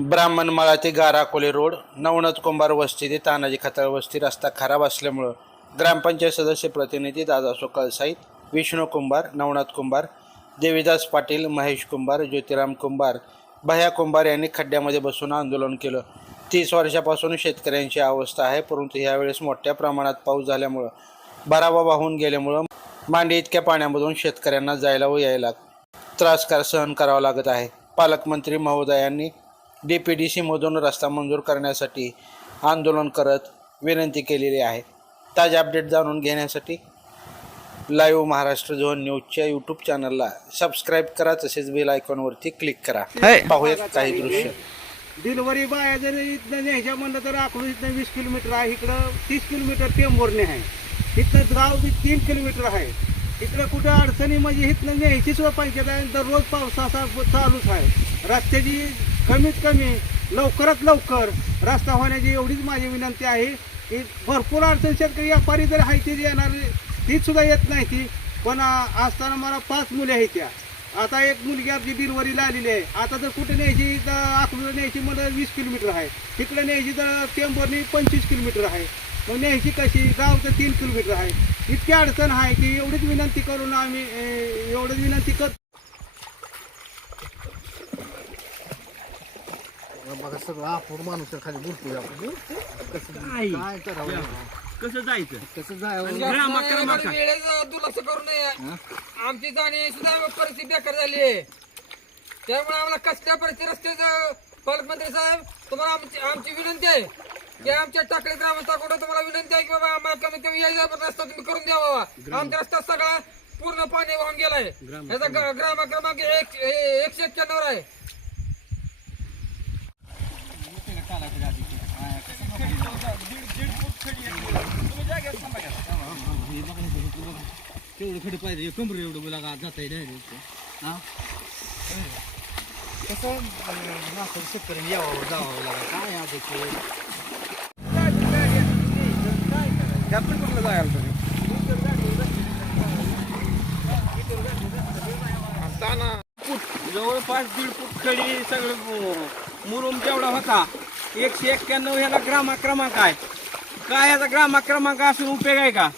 ब्राह्मणमाळा ते गाराकोले रोड नवनाथ कुंभार वस्ती ते तानाजी खताळ वस्ती रस्ता खराब असल्यामुळं ग्रामपंचायत सदस्य प्रतिनिधी दादासो कळसाईत विष्णू कुंभार नवनाथ कुंभार देवीदास पाटील महेश कुंभार ज्योतिराम कुंभार भया कुंभार यांनी खड्ड्यामध्ये बसून आंदोलन केलं. तीस वर्षापासून शेतकऱ्यांची अवस्था आहे परंतु यावेळेस मोठ्या प्रमाणात पाऊस झाल्यामुळं भरावा वाहून गेल्यामुळं मांडी इतक्या पाण्यामधून शेतकऱ्यांना जायला व यायला त्रासकार सहन करावा लागत आहे. पालकमंत्री महोदयांनी डी पी डी सीमधून रस्ता मंजूर करण्यासाठी आंदोलन करत विनंती केलेली आहे. ताजे अपडेट जाणून घेण्यासाठी लाईव्ह महाराष्ट्र झोन न्यूजच्या यूट्यूब चॅनलला सबस्क्राईब करा तसेच बेल आयकॉनवरती क्लिक करा. पाहूयात काही दृश्य. डिलिव्हरी बाय जर इथनं न्यायच्या म्हणलं तर अकलूज इथनं वीस किलोमीटर आहे. इकडं तीस किलोमीटर टेंभोरणे आहे. इथनं गाव बी तीन किलोमीटर आहे. इकडं कुठं अडचणी म्हणजे इथनं न्यायची सुद्धा पंचायत आहे. दररोज पावसाचा चालूच आहे. रस्त्याची कमीत कमी लवकरात लवकर रस्ता होण्याची एवढीच माझी विनंती आहे की भरपूर अडचण शेतकरी व्यापारी जर आहे ती येणार तीच सुद्धा येत नाही ती. पण असताना मला पाच मुले आहेत त्या. आता एक मुलगी आपली डिलिव्हरीला आलेली आहे. आता जर कुठे न्यायची तर अकलूला न्यायची मला वीस किलोमीटर आहे. तिकडे न्यायची तर टेंबरनी पंचवीस किलोमीटर आहे. मग न्यायची कशी? गाव तर तीन किलोमीटर आहे. इतकी अडचण आहे की एवढीच विनंती करून आम्ही एवढंच एवढीच विनंती करतो. बघा सगळं आपण माणूस खाली आपण. कसं काय करावं कसं जायचं? कसं जायचं दुर्लक्ष करू नये. आमची जाणी सुद्धा परिस्थिती बेकार झाली आहे त्यामुळे आम्हाला कसल्या परिस्थिती रस्त्याचं पालकमंत्री साहेब तुम्हाला आमची आमची विनंती आहे की आमच्या टाकळी ग्रामस्थाकडून तुम्हाला विनंती आहे की बाबा आम्हाला कमीत कमी यायचा रस्ता तुम्ही करून द्यावा. बाबा आमचा रस्ता सगळा पूर्ण पाणी वाहून गेलाय. याचा ग्राम क्रमांक एक एकशे एक्क्याण्णव आहे. तेवढं खडे पाहिजे कमर एवढं बोला का जाता येईल हा कसं माणसं शेतकऱ्यांनी यावं जावं लागलं काय आज ते कुठलं जायला तुम्ही जवळपास दीड फूट खडी सगळं मुरुम तेवढा होता. एकशे एक्क्याण्णव ह्याला ग्राम क्रमांक आहे. काय याचा ग्राम क्रमांक असून उपयोग आहे का?